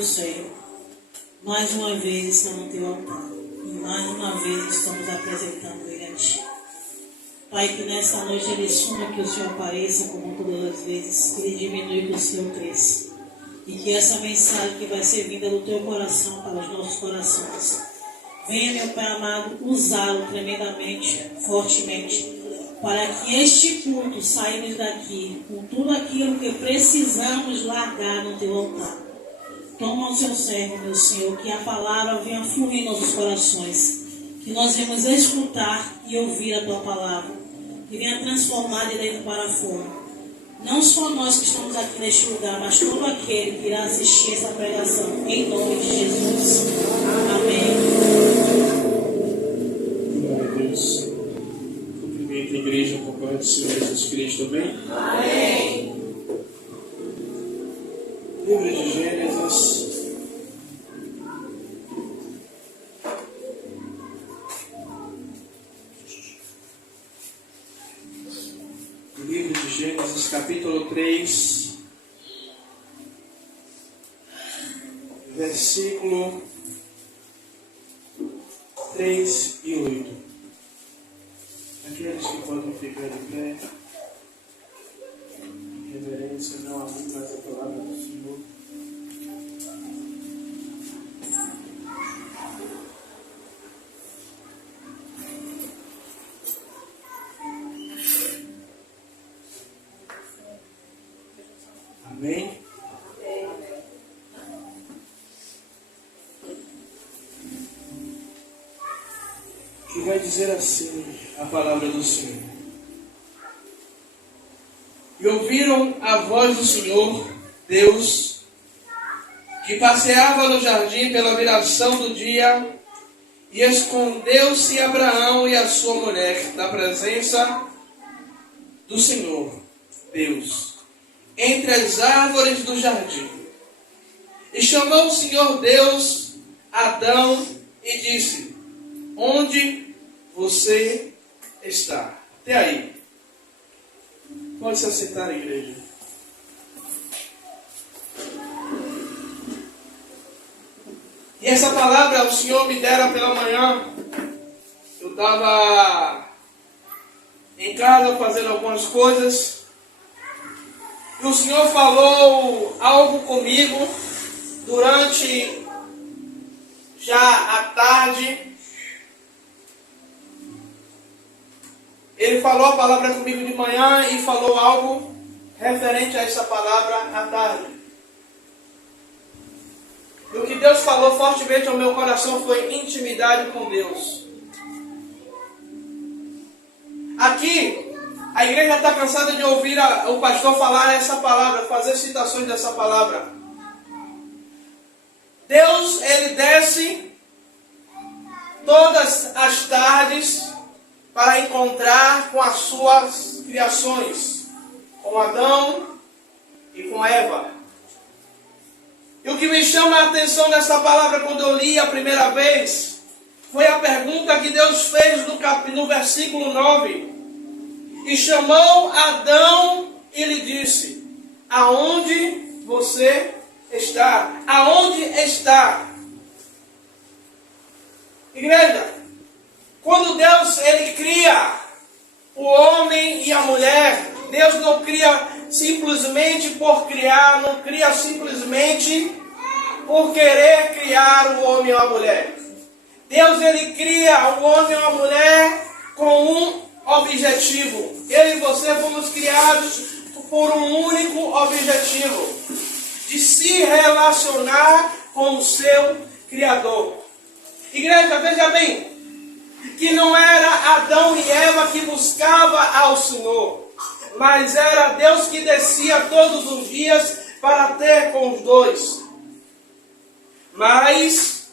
teu servo. Mais uma vez está no teu altar. E mais uma vez estamos apresentando ele a ti. Pai, que nesta noite ele suma, que o Senhor apareça como todas as vezes, que ele diminui, que o Senhor cresça. E que essa mensagem que vai ser vinda do teu coração para os nossos corações, venha, meu Pai amado, usá-lo tremendamente, fortemente, para que este culto saímos daqui com tudo aquilo que precisamos largar no teu altar. Toma o seu servo, meu Senhor, que a palavra venha fluir em nossos corações, que nós venhamos escutar e ouvir a tua palavra, que venha transformar de dentro para fora. Não só nós que estamos aqui neste lugar, mas todo aquele que irá assistir essa pregação, em nome de Jesus. Amém. Glória a Deus. Cumprimento a igreja com a paz do Senhor Jesus Cristo, amém? Amém. Livro de Gênesis. Livro de Gênesis, capítulo 3, versículo 3 e 8. Aqueles que podem ficar de pé, em reverência não a mim, mas a palavra do Senhor. Amém? Que vai dizer assim a palavra do Senhor. E ouviram a voz do Senhor, Deus, que passeava no jardim pela viração do dia, e escondeu-se Abraão e a sua mulher da presença do Senhor, Deus, entre as árvores do jardim. E chamou o Senhor Deus Adão e disse: onde você está? Até aí. Pode se assentar, igreja. E essa palavra o Senhor me dera pela manhã. Eu estava em casa fazendo algumas coisas. E o Senhor falou algo comigo durante já a tarde. Ele falou a palavra comigo de manhã e falou algo referente a essa palavra à tarde. E o que Deus falou fortemente ao meu coração foi intimidade com Deus. Aqui, a igreja está cansada de ouvir o pastor falar essa palavra, fazer citações dessa palavra. Deus, ele desce todas as tardes para encontrar com as suas criações, com Adão e com Eva. E o que me chama a atenção nessa palavra quando eu li a primeira vez foi a pergunta que Deus fez no versículo 9. E chamou Adão e lhe disse: aonde você está? Aonde está? Igreja, quando Deus ele cria o homem e a mulher, Deus não cria simplesmente por criar, não cria simplesmente por querer criar o homem ou a mulher. Deus ele cria o homem ou a mulher com um objetivo. Eu e você fomos criados por um único objetivo: de se relacionar com o seu Criador. Igreja, veja bem, que não era Adão e Eva que buscava ao Senhor, mas era Deus que descia todos os dias para ter com os dois. Mas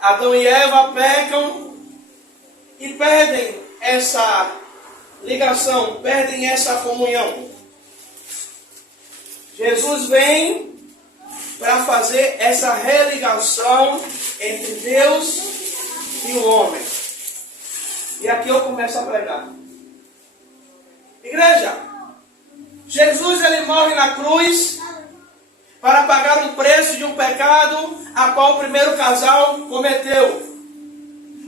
Adão e Eva pecam e perdem essa ligação, perdem essa comunhão. Jesus vem para fazer essa religação entre Deus e o homem. E aqui eu começo a pregar. Igreja, Jesus ele morre na cruz para pagar um preço de um pecado a qual o primeiro casal cometeu.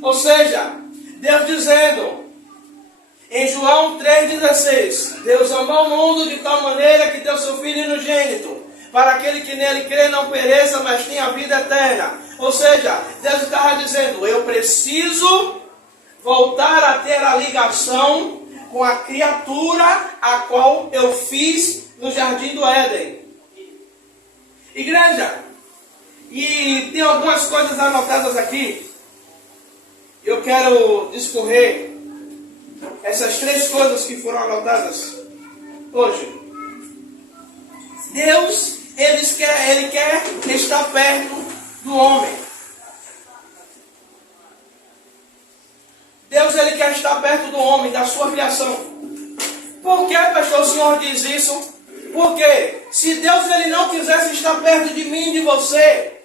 Ou seja, Deus dizendo em João 3,16: Deus amou o mundo de tal maneira que deu seu Filho unigênito, para aquele que nele crê não pereça, mas tenha vida eterna. Ou seja, Deus estava dizendo: eu preciso voltar a ter a ligação com a criatura a qual eu fiz no Jardim do Éden. Igreja, e tem algumas coisas anotadas aqui. Eu quero discorrer essas 3 coisas que foram anotadas hoje. Deus, ele quer estar perto do homem. Deus, ele quer estar perto do homem, da sua criação. Por que, pastor, o senhor diz isso? Porque se Deus, ele não quisesse estar perto de mim e de você,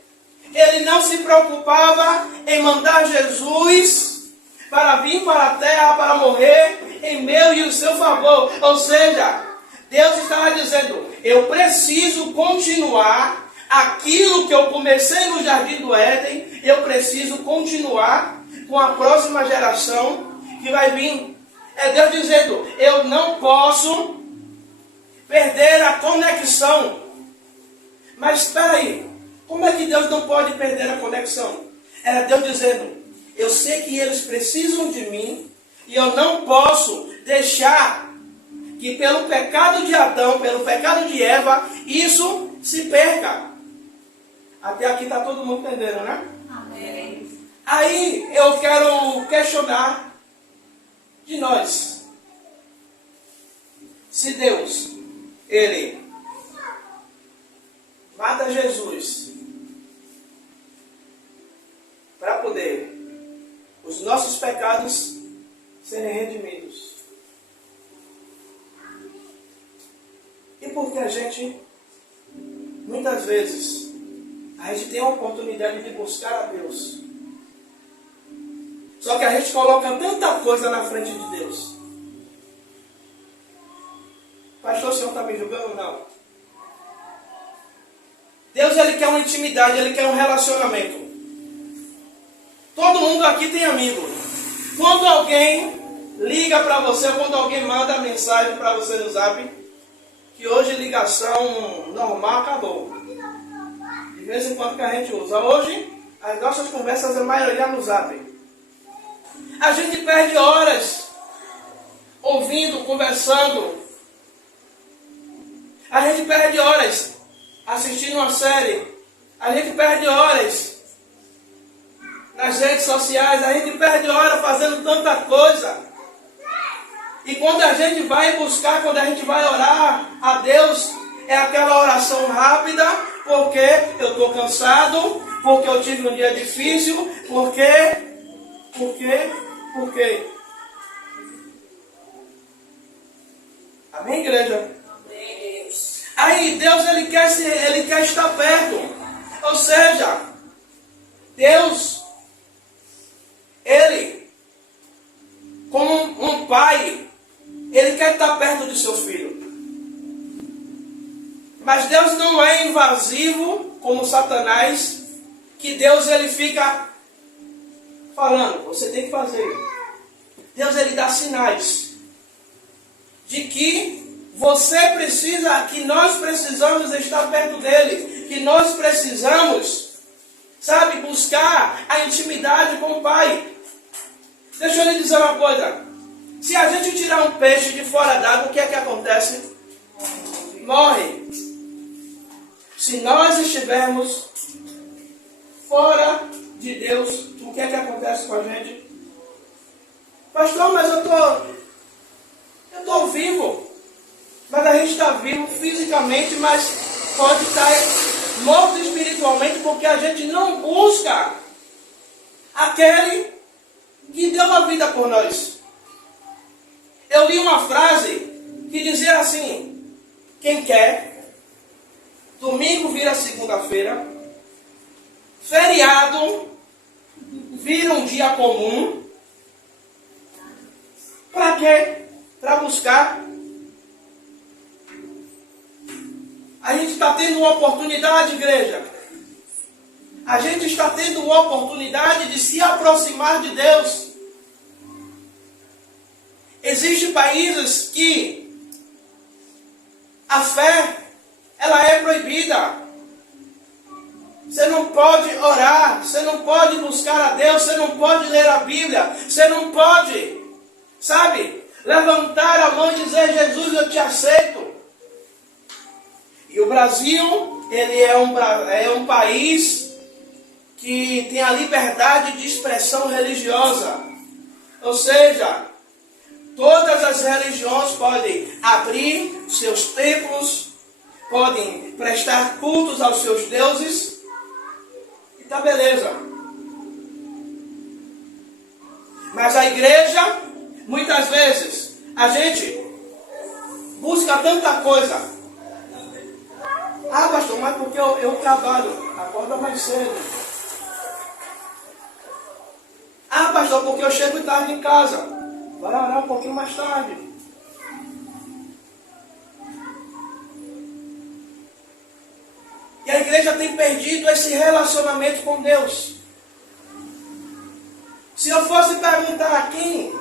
ele não se preocupava em mandar Jesus para vir para a terra, para morrer em meu e o seu favor. Ou seja, Deus estava dizendo: eu preciso continuar aquilo que eu comecei no Jardim do Éden, eu preciso continuar com a próxima geração que vai vir. É Deus dizendo: eu não posso perder a conexão. Mas espera aí, como é que Deus não pode perder a conexão? Era Deus dizendo: eu sei que eles precisam de mim e eu não posso deixar que pelo pecado de Adão, pelo pecado de Eva, isso se perca. Até aqui está todo mundo entendendo, né? Amém. Aí eu quero questionar de nós. Se Deus, ele mata Jesus para poder os nossos pecados serem redimidos, e porque a gente, muitas vezes, a gente tem a oportunidade de buscar a Deus, só que a gente coloca tanta coisa na frente de Deus. Pastor, o senhor está me julgando? Não. Deus, ele quer uma intimidade, ele quer um relacionamento. Todo mundo aqui tem amigo. Quando alguém liga para você, quando alguém manda mensagem para você no Zap, que hoje ligação normal acabou. De vez em quando que a gente usa. Hoje, as nossas conversas, a maioria no Zap. A gente perde horas ouvindo, conversando. A gente perde horas assistindo uma série. A gente perde horas nas redes sociais. A gente perde horas fazendo tanta coisa. E quando a gente vai buscar, quando a gente vai orar a Deus, é aquela oração rápida, porque eu estou cansado, porque eu tive um dia difícil, porque. Amém, igreja? Amém. Aí Deus, ele quer estar perto. Ou seja, Deus, ele, como um pai, ele quer estar perto do seu filho. Mas Deus não é invasivo como Satanás, que Deus, ele fica falando: você tem que fazer. Deus, ele dá sinais de que você precisa, que nós precisamos estar perto dele, que nós precisamos, sabe, buscar a intimidade com o Pai. Deixa eu lhe dizer uma coisa: se a gente tirar um peixe de fora d'água, o que é que acontece? Morre. Se nós estivermos fora de Deus, o que é que acontece com a gente? Pastor, mas eu estou vivo. Mas a gente está vivo fisicamente, mas pode estar morto espiritualmente, porque a gente não busca aquele que deu a vida por nós. Eu li uma frase que dizia assim: quem quer, domingo vira segunda-feira, feriado vira um dia comum. Para quê? Para buscar. A gente está tendo uma oportunidade, igreja, a gente está tendo uma oportunidade de se aproximar de Deus. Existem países que a fé, ela é proibida. Você não pode orar, você não pode buscar a Deus, você não pode ler a Bíblia, você não pode, sabe, levantar a mão e dizer: Jesus, eu te aceito. E o Brasil, ele é um país que tem a liberdade de expressão religiosa. Ou seja, todas as religiões podem abrir seus templos, podem prestar cultos aos seus deuses, e tá beleza. Mas a igreja, muitas vezes, a gente busca tanta coisa. Ah, pastor, mas porque eu trabalho, acorda mais cedo. Ah, pastor, porque eu chego tarde em casa, vai orar um pouquinho mais tarde. E a igreja tem perdido esse relacionamento com Deus. Se eu fosse perguntar a quem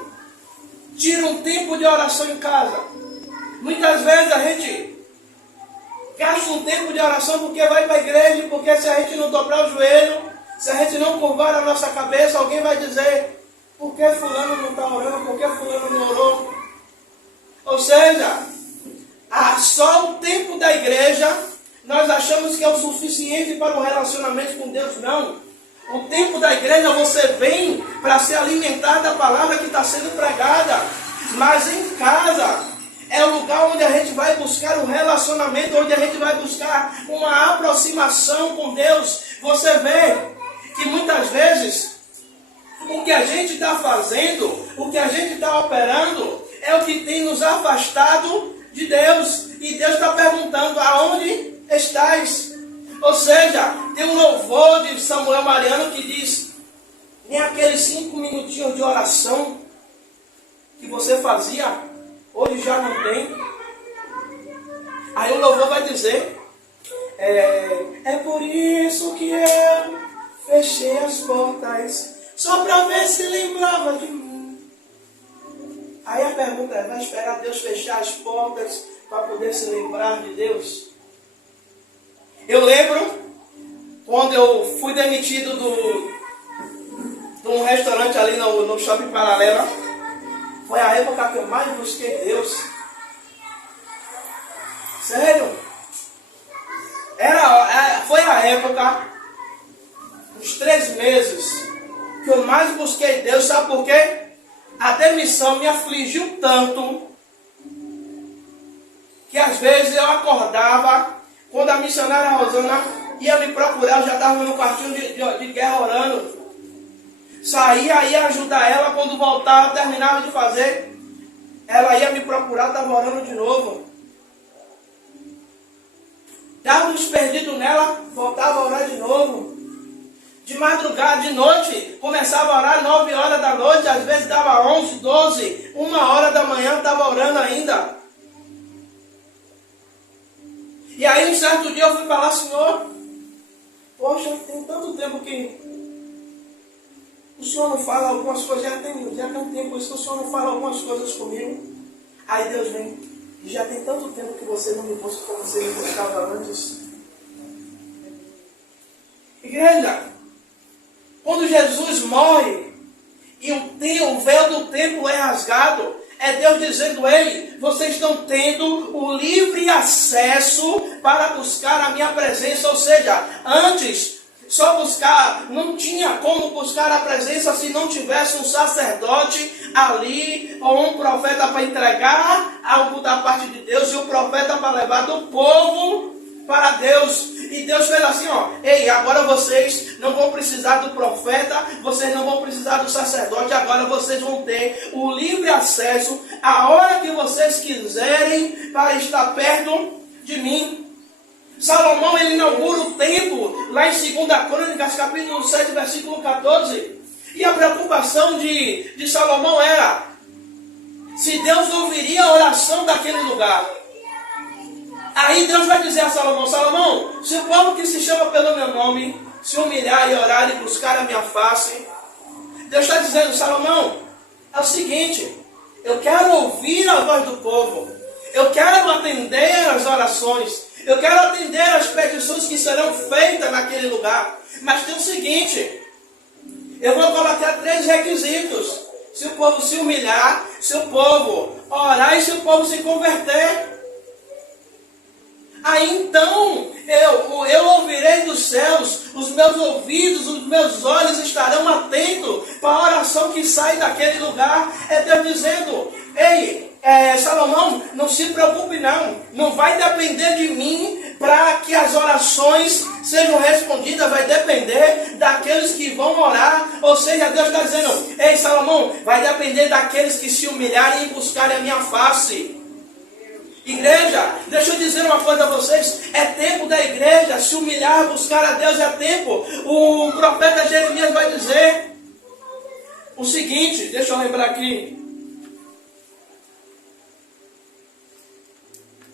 tira um tempo de oração em casa, muitas vezes a gente gasta um tempo de oração porque vai para a igreja, porque se a gente não dobrar o joelho, se a gente não curvar a nossa cabeça, alguém vai dizer: por que fulano não está orando, por que fulano não orou? Ou seja, só o tempo da igreja nós achamos que é o suficiente para o relacionamento com Deus. Não. O tempo da igreja você vem para se alimentar da palavra que está sendo pregada. Mas em casa é o lugar onde a gente vai buscar um relacionamento, onde a gente vai buscar uma aproximação com Deus. Você vê que muitas vezes o que a gente está fazendo, o que a gente está operando, é o que tem nos afastado de Deus. E Deus está perguntando: aonde estais? Ou seja, tem um louvor de Samuel Mariano que diz: nem aqueles 5 minutinhos de oração que você fazia, hoje já não tem. Aí o louvor vai dizer: é por isso que eu fechei as portas, só para ver se lembrava de mim. Aí a pergunta é: vai esperar Deus fechar as portas para poder se lembrar de Deus? Eu lembro quando eu fui demitido de um restaurante ali no Shopping Paralela. Foi a época que eu mais busquei Deus. Sério. Foi a época, uns 3 meses, que eu mais busquei Deus. Sabe por quê? A demissão me afligiu tanto que às vezes eu acordava, quando a missionária Rosana ia me procurar, eu já estava no quartinho de guerra orando. Saía, ia ajudar ela, quando voltava, terminava de fazer, ela ia me procurar, estava orando de novo. Dava um desperdido nela, voltava a orar de novo. De madrugada, de noite, começava a orar 9 horas da noite, às vezes dava 11, 12, 1 hora da manhã, estava orando ainda. E aí um certo dia eu fui falar: Senhor, poxa, tem tanto tempo que o Senhor não fala algumas coisas, já tem um tempo isso que o Senhor não fala algumas coisas comigo. Aí Deus vem: já tem tanto tempo que você não me busca como você me buscava antes. Igreja, quando Jesus morre e o véu do templo é rasgado, é Deus dizendo: ei, vocês estão tendo o livre acesso para buscar a minha presença. Ou seja, antes só buscar, não tinha como buscar a presença se não tivesse um sacerdote ali, ou um profeta para entregar algo da parte de Deus, e o profeta para levar do povo para Deus. E Deus fez assim: ó, ei, agora vocês não vão precisar do profeta, vocês não vão precisar do sacerdote, agora vocês vão ter o livre acesso a hora que vocês quiserem para estar perto de mim. Salomão, ele inaugura o templo lá em 2 Crônicas, capítulo 7, versículo 14. E a preocupação de Salomão era se Deus ouviria a oração daquele lugar. Aí Deus vai dizer a Salomão: Salomão, se o povo que se chama pelo meu nome se humilhar e orar e buscar a minha face. Deus está dizendo, Salomão, é o seguinte, eu quero ouvir a voz do povo, eu quero atender as orações, eu quero atender as petições que serão feitas naquele lugar. Mas tem o seguinte, eu vou colocar 3 requisitos. Se o povo se humilhar, se o povo orar e se o povo se converter. Aí então eu ouvirei dos céus, os meus ouvidos, os meus olhos estarão atentos para a oração que sai daquele lugar. É Deus dizendo, ei, Salomão, não se preocupe não vai depender de mim para que as orações sejam respondidas, vai depender daqueles que vão orar. Ou seja, Deus está dizendo, ei Salomão, vai depender daqueles que se humilharem e buscarem a minha face. Igreja, deixa eu dizer uma coisa a vocês, é tempo da igreja se humilhar, buscar a Deus, é tempo. O profeta Jeremias vai dizer o seguinte, deixa eu lembrar aqui.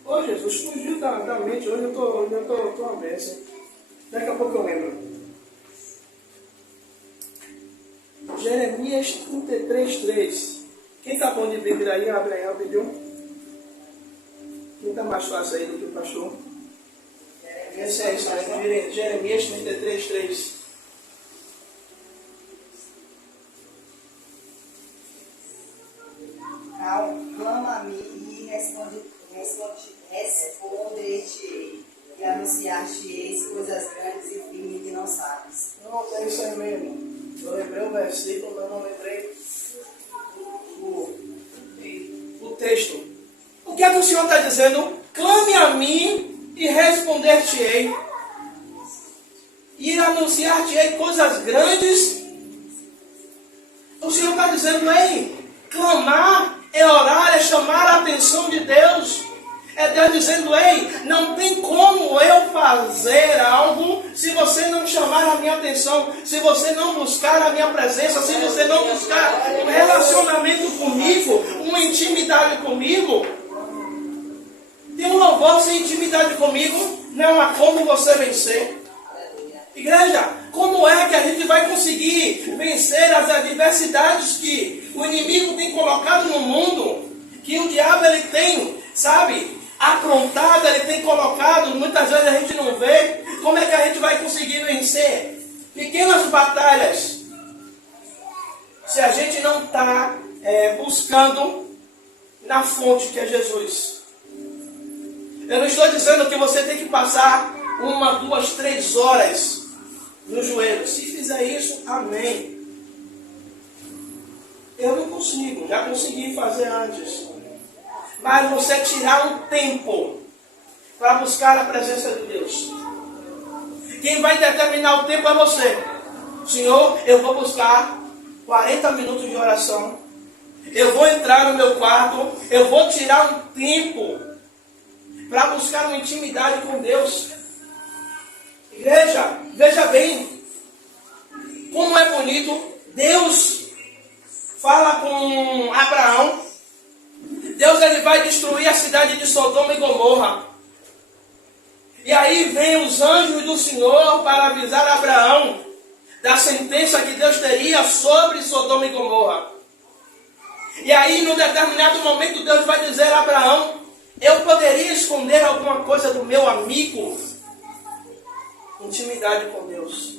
Ô Jesus, fugiu da mente, hoje eu tô uma bênção. Daqui a pouco eu lembro. Jeremias 33:3. Quem está bom de Bíblia aí, abre aí, pediu. Quem está mais fácil aí do que o pastor? Esse é isso, né? Jeremias 33:3. Clama a mim e responder-te-ei, e anunciar-te-eis coisas grandes e firmes que não sabes. Não, é isso aí mesmo. Eu lembrei o versículo, mas não lembrei o texto. O que é que o Senhor está dizendo? Clame a mim e responder-te-ei. E anunciar-te-ei coisas grandes. O Senhor está dizendo, ei, clamar é orar, é chamar a atenção de Deus. É Deus dizendo, ei, não tem como eu fazer algo se você não chamar a minha atenção, se você não buscar a minha presença, se você não buscar um relacionamento comigo, uma intimidade comigo. Tem um louvor sem intimidade comigo, não há como você vencer. Igreja, como é que a gente vai conseguir vencer as adversidades que o inimigo tem colocado no mundo, que o diabo ele tem, sabe, aprontado, ele tem colocado, muitas vezes a gente não vê. Como é que a gente vai conseguir vencer pequenas batalhas se a gente não está buscando na fonte que é Jesus? Eu não estou dizendo que você tem que passar 1, 2, 3 horas no joelho. Se fizer isso, amém. Eu não consigo, já consegui fazer antes. Mas você tirar um tempo para buscar a presença de Deus. Quem vai determinar o tempo é você. Senhor, eu vou buscar 40 minutos de oração. Eu vou entrar no meu quarto. Eu vou tirar um tempo para buscar uma intimidade com Deus. Igreja, veja bem como é bonito. Deus fala com Abraão. Deus ele vai destruir a cidade de Sodoma e Gomorra. E aí vem os anjos do Senhor para avisar Abraão da sentença que Deus teria sobre Sodoma e Gomorra. E aí, num determinado momento, Deus vai dizer a Abraão, eu poderia esconder alguma coisa do meu amigo? Intimidade com Deus.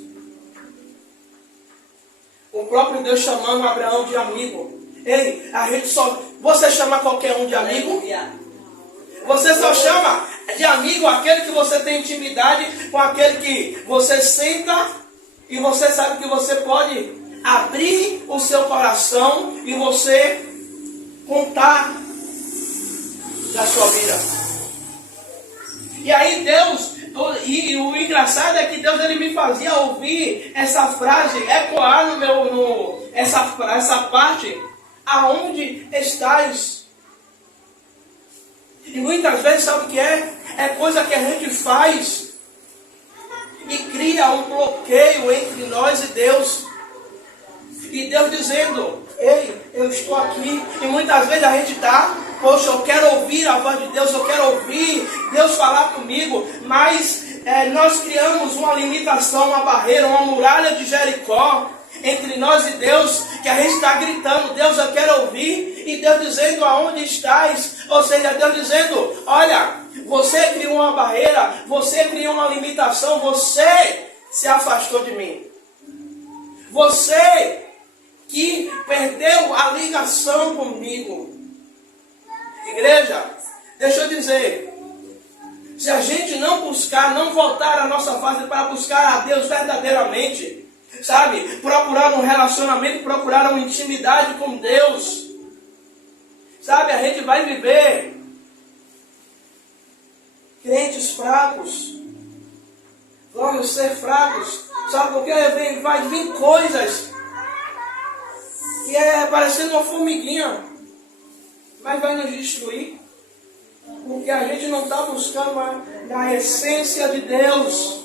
O próprio Deus chamando Abraão de amigo. Ei, a gente só... Você chama qualquer um de amigo? Você só chama de amigo aquele que você tem intimidade, com aquele que você senta e você sabe que você pode abrir o seu coração e você contar da sua vida. E aí Deus, e o engraçado é que Deus ele me fazia ouvir essa frase, ecoar essa parte, aonde estás? E muitas vezes sabe o que é? É coisa que a gente faz e cria um bloqueio entre nós e Deus. E Deus dizendo, ei, eu estou aqui. E muitas vezes a gente está, poxa, eu quero ouvir a voz de Deus, eu quero ouvir Deus falar comigo. Mas nós criamos uma limitação, uma barreira, uma muralha de Jericó entre nós e Deus, que a gente está gritando, Deus, eu quero ouvir, e Deus dizendo, aonde estás? Ou seja, Deus dizendo, olha, você criou uma barreira, você criou uma limitação, você se afastou de mim. Você que perdeu a ligação comigo. Igreja, deixa eu dizer, se a gente não buscar, não voltar a nossa fase para buscar a Deus verdadeiramente, sabe, procurar um relacionamento, procurar uma intimidade com Deus, sabe, a gente vai viver crentes fracos, vamos ser fracos, sabe, porque vai vir coisas que é parecendo uma formiguinha, mas vai nos destruir, porque a gente não está buscando a essência de Deus.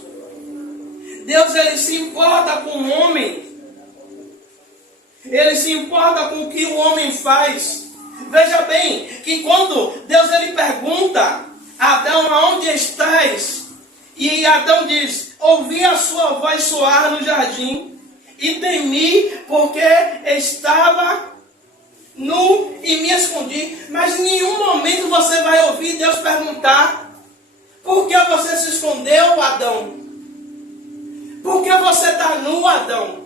Deus, ele se importa com o homem, ele se importa com o que o homem faz. Veja bem, que quando Deus ele pergunta a Adão, aonde estás? E Adão diz, ouvi a sua voz soar no jardim, e temi, porque estava nu e me escondi. Mas em nenhum momento você vai ouvir Deus perguntar, por que você se escondeu, Adão? Por que você está nu, Adão?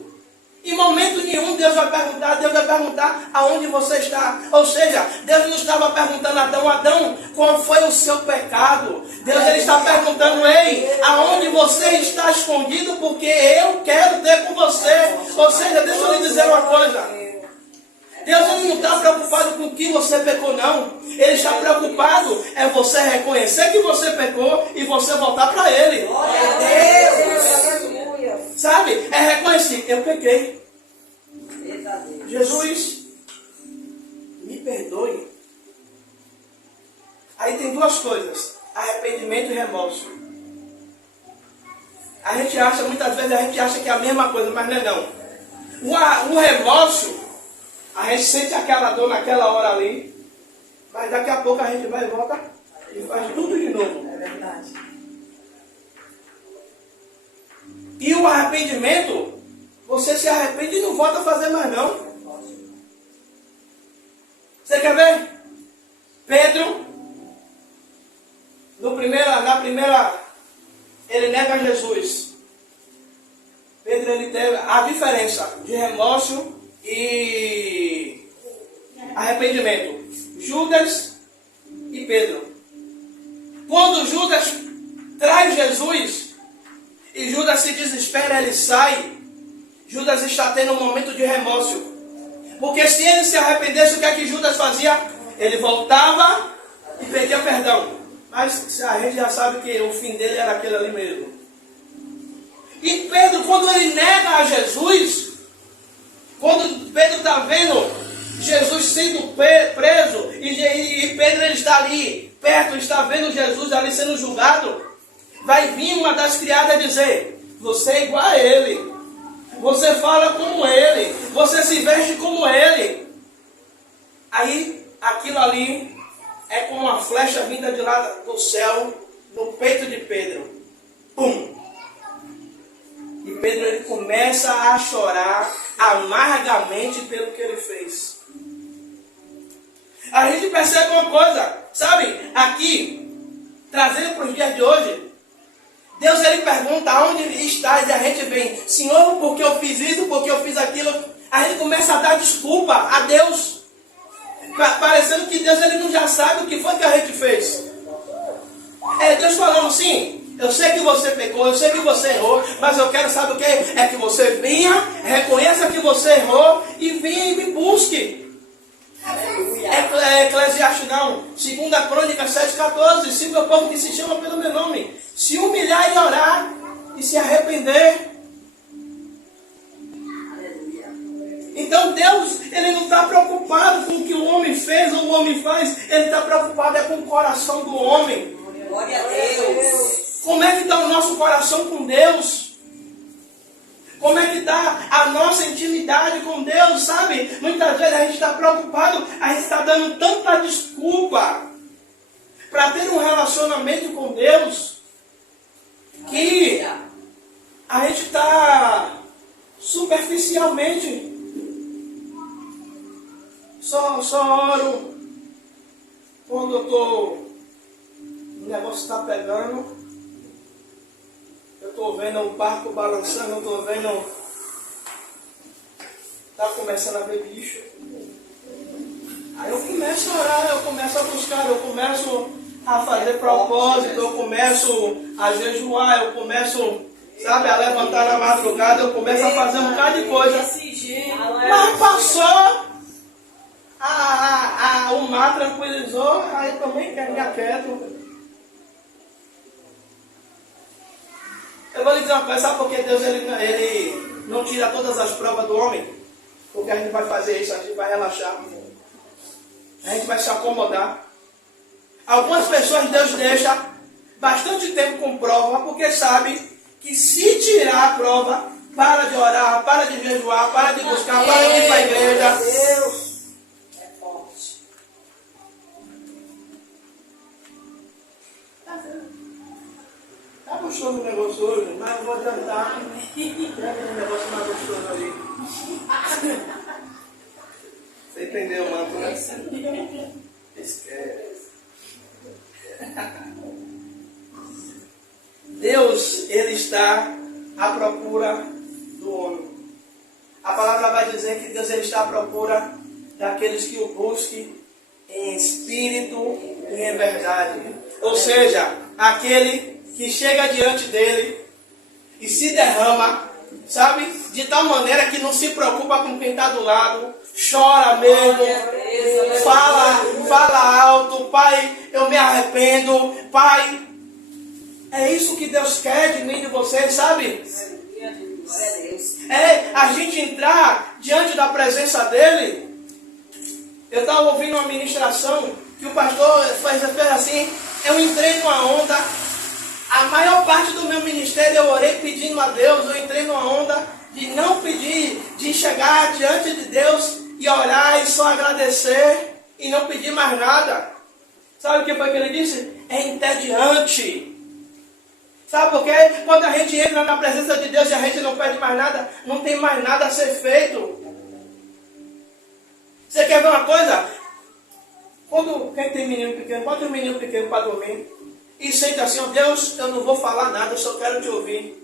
Em momento nenhum Deus vai perguntar aonde você está. Ou seja, Deus não estava perguntando a Adão, Adão, qual foi o seu pecado? Deus ele está perguntando, ei, aonde você está escondido, porque eu quero ter com você. Ou seja, deixa eu lhe dizer uma coisa. Deus ele não está preocupado com o que você pecou, não. Ele está preocupado é você reconhecer que você pecou e você voltar para Ele. Glória a Deus. Sabe? É reconhecer, eu pequei. Jesus, me perdoe. Aí tem duas coisas, arrependimento e remorso. A gente acha, muitas vezes a gente acha que é a mesma coisa, mas não é não. O remorso, a gente sente aquela dor naquela hora ali, mas daqui a pouco a gente vai e volta e faz tudo de novo. É verdade. E o arrependimento, você se arrepende e não volta a fazer mais não. Você quer ver? Pedro, na primeira, ele nega Jesus. Pedro, ele teve a diferença de remorso e arrependimento. Judas e Pedro. Quando Judas traz Jesus e Judas se desespera, ele sai, Judas está tendo um momento de remorso. Porque se ele se arrependesse, o que é que Judas fazia? Ele voltava e pedia perdão. Mas a gente já sabe que o fim dele era aquele ali mesmo. E Pedro, quando ele nega a Jesus, quando Pedro está vendo Jesus sendo preso, e Pedro ele está ali perto, está vendo Jesus ali sendo julgado, vai vir uma das criadas dizer, você é igual a ele, você fala como ele, você se veste como ele. Aí aquilo ali é como uma flecha vinda de lá do céu, no peito de Pedro. Pum! E Pedro ele começa a chorar amargamente pelo que ele fez. A gente percebe uma coisa, sabe? Aqui, trazendo para os dias de hoje, Deus ele pergunta onde estás, e a gente vem, Senhor, porque eu fiz isso, porque eu fiz aquilo. A gente começa a dar desculpa a Deus, parecendo que Deus ele não já sabe o que foi que a gente fez. É Deus falando assim, eu sei que você pecou, eu sei que você errou, mas eu quero saber o que? É que você venha, reconheça que você errou e venha e me busque. Eclesiastes não, 2 Crônicas 7,14, se meu povo que se chama pelo meu nome se humilhar e orar e se arrepender. Então Deus, ele não está preocupado com o que o homem fez ou o homem faz, ele está preocupado com o coração do homem. Glória a Deus. Como é que está o nosso coração com Deus? Como é que está a nossa intimidade com Deus, sabe? Muitas vezes a gente está preocupado, a gente está dando tanta desculpa para ter um relacionamento com Deus, que a gente está superficialmente. Só oro quando o negócio está pegando. Eu estou vendo o barco balançando, eu estou vendo. Está começando a ver bicho. Aí eu começo a orar, eu começo a buscar, eu começo a fazer propósito, eu começo a jejuar, eu começo, sabe, a levantar na madrugada, eu começo a fazer um bocado de coisa. Mas passou, o mar tranquilizou, aí também quero me quieto. Eu vou lhe dizer uma coisa, sabe por que Deus ele não tira todas as provas do homem? Porque a gente vai fazer isso, a gente vai relaxar. A gente vai se acomodar. Algumas pessoas Deus deixa bastante tempo com prova, porque sabe que se tirar a prova, para de orar, para de jejuar, para de buscar, para de ir para a igreja. Deus é forte. Tá gostoso o negócio hoje, mas eu vou adiantar. Pega um negócio mais gostoso ali. Você entendeu, manto, né? Esquece. Deus, Ele está à procura do homem. A palavra vai dizer que Deus ele está à procura daqueles que o busquem em espírito e em verdade. Ou seja, aquele que chega diante dele e se derrama, sabe? De tal maneira que não se preocupa com quem está do lado, chora mesmo, fala alto, Pai, eu me arrependo, Pai. É isso que Deus quer de mim e de você, sabe? É a gente entrar diante da presença dele. Eu estava ouvindo uma ministração que o pastor fez assim, eu entrei numa onda. A maior parte do meu ministério eu orei pedindo a Deus, eu entrei numa onda de não pedir, de chegar diante de Deus e orar e só agradecer e não pedir mais nada. Sabe o que foi que ele disse? É entediante. Sabe por quê? Quando a gente entra na presença de Deus e a gente não pede mais nada, não tem mais nada a ser feito. Você quer ver uma coisa? Quem tem menino pequeno, bota um menino pequeno para dormir. E sente assim, ó, Deus, eu não vou falar nada, eu só quero te ouvir.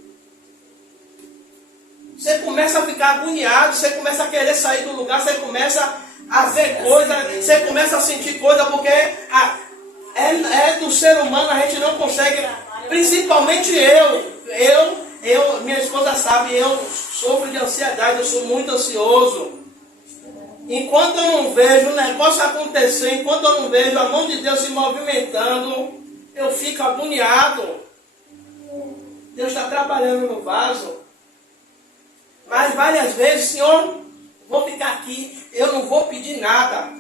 Você começa a ficar agoniado, você começa a querer sair do lugar, você começa a ver coisa, você começa a sentir coisa, porque é do ser humano, a gente não consegue, principalmente minha esposa sabe, eu sofro de ansiedade, eu sou muito ansioso. Enquanto eu não vejo o negócio acontecer, enquanto eu não vejo a mão de Deus se movimentando, eu fico agoniado. Deus está trabalhando no vaso. Mas várias vezes, Senhor, vou ficar aqui, eu não vou pedir nada.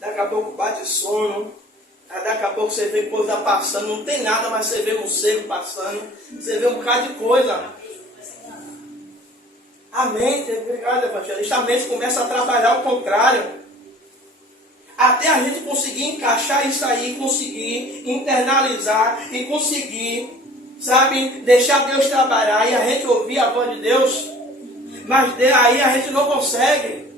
Daqui a pouco bate sono. Daqui a pouco você vê coisa passando. Não tem nada, mas você vê morcego passando. Você vê um bocado de coisa. A mente, obrigado, evangelista, a mente começa a trabalhar ao contrário. Até a gente conseguir encaixar isso aí, conseguir internalizar e conseguir, sabe, deixar Deus trabalhar e a gente ouvir a voz de Deus. Mas aí a gente não consegue.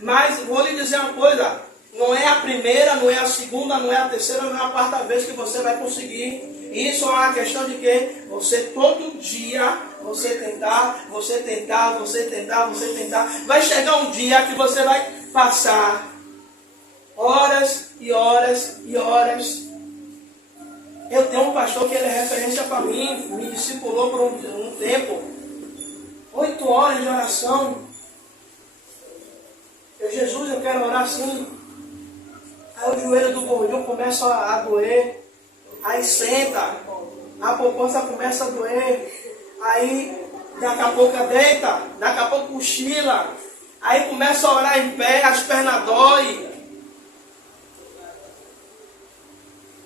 Mas vou lhe dizer uma coisa, não é a primeira, não é a segunda, não é a terceira, não é a quarta vez que você vai conseguir. Isso é uma questão de que você todo dia, você tentar. Vai chegar um dia que você vai passar horas e horas e horas. Eu tenho um pastor que ele é referência para mim, me discipulou por um tempo. 8 horas de oração. Jesus, eu quero orar assim. Aí o joelho do gordinho começa a doer. Aí senta. A poupança começa a doer. Aí daqui a pouco deita. Daqui a pouco cochila. Aí começa a orar em pé, as pernas doem.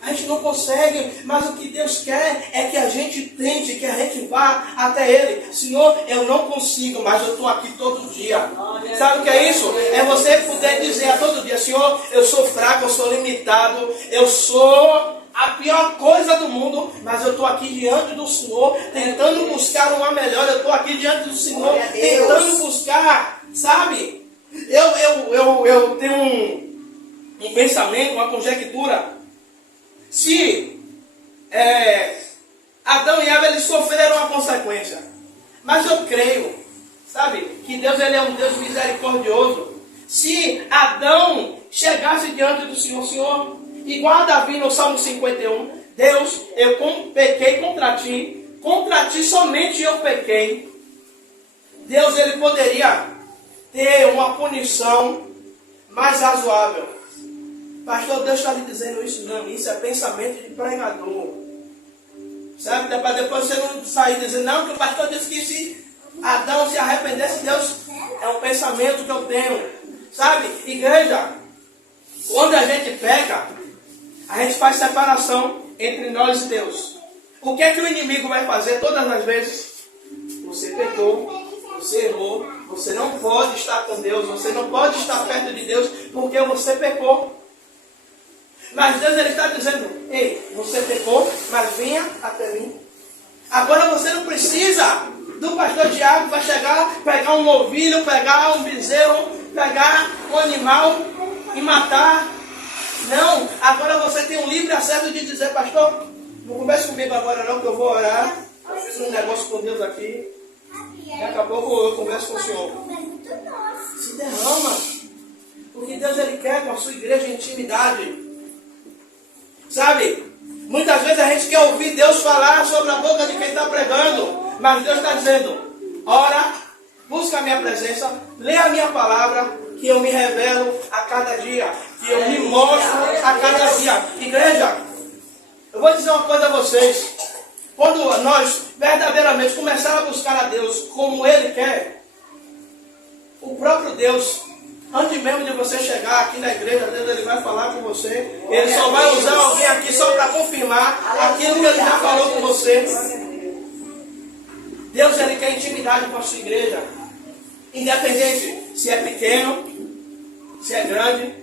A gente não consegue, mas o que Deus quer é que a gente tente, que a gente vá até Ele. Senhor, eu não consigo, mas eu estou aqui todo dia. Sabe o que é isso? É você poder dizer a todo dia, Senhor, eu sou fraco, eu sou limitado, eu sou a pior coisa do mundo, mas eu estou aqui diante do Senhor, tentando buscar uma melhor. Eu estou aqui diante do Senhor, tentando buscar, sabe? Eu tenho um pensamento, uma conjectura. Se Adão e Eva, eles sofreram a consequência, mas eu creio, sabe, que Deus, ele é um Deus misericordioso. Se Adão chegasse diante do Senhor, igual a Davi no Salmo 51, Deus, eu pequei contra ti somente eu pequei. Deus, ele poderia ter uma punição mais razoável. Pastor, Deus está lhe dizendo isso? Não, isso é pensamento de pregador. Sabe, depois você não sair dizendo, não, que o pastor disse que se Adão se arrependesse, Deus, é um pensamento que eu tenho. Sabe, igreja, quando a gente peca, a gente faz separação entre nós e Deus. O que é que o inimigo vai fazer todas as vezes? Você pecou, você errou, você não pode estar com Deus, você não pode estar perto de Deus porque você pecou. Mas Deus, ele está dizendo, ei, você pecou, mas venha até mim. Agora você não precisa do pastor Tiago para chegar, pegar um novilho, pegar um bezerro, pegar um animal e matar. Não, agora você tem um livre acesso de dizer, pastor, não converse comigo agora não, que eu vou orar. Eu fiz um negócio com Deus aqui. E daqui a pouco eu converso com o Senhor. Se derrama. Porque Deus, ele quer com a sua igreja intimidade. Sabe? Muitas vezes a gente quer ouvir Deus falar sobre a boca de quem está pregando. Mas Deus está dizendo, ora, busca a minha presença, lê a minha palavra, que eu me revelo a cada dia, que eu me mostro a cada dia. Igreja, eu vou dizer uma coisa a vocês. Quando nós verdadeiramente começarmos a buscar a Deus como Ele quer, o próprio Deus, antes mesmo de você chegar aqui na igreja, Deus, ele vai falar com você. Ele só vai usar alguém aqui só para confirmar aquilo que ele já falou com você. Deus, ele quer intimidade com a sua igreja. Independente se é pequeno, se é grande,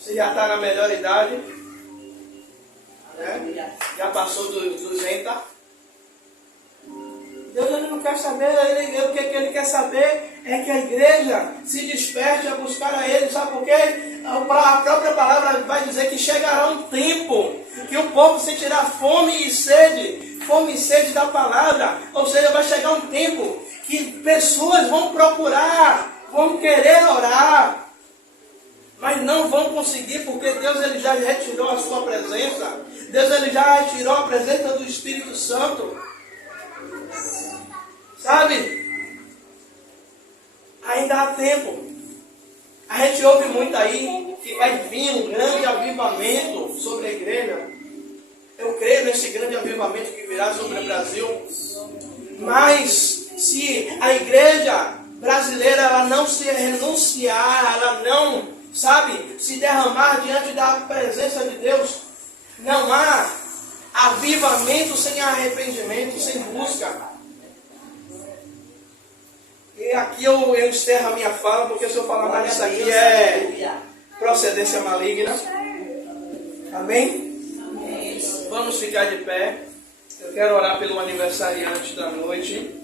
se já está na melhor idade, né? Já passou dos 200. Deus, ele não quer saber, o que ele quer saber é que a igreja se desperte a buscar a Ele. Sabe por quê? A própria palavra vai dizer que chegará um tempo que o povo sentirá fome e sede da palavra. Ou seja, vai chegar um tempo que pessoas vão procurar, vão querer orar, mas não vão conseguir, porque Deus, ele já retirou a sua presença. Deus, ele já retirou a presença do Espírito Santo. Sabe? Ainda há tempo. A gente ouve muito aí que vai vir um grande avivamento sobre a igreja. Eu creio nesse grande avivamento que virá sobre o Brasil. Mas se a igreja brasileira, ela não se renunciar, ela não, sabe, se derramar diante da presença de Deus, não há avivamento sem arrependimento, sem busca. E aqui eu encerro a minha fala, porque se eu falar mais isso aqui é procedência maligna. Amém? Amém? Vamos ficar de pé. Eu quero orar pelo aniversariante da noite.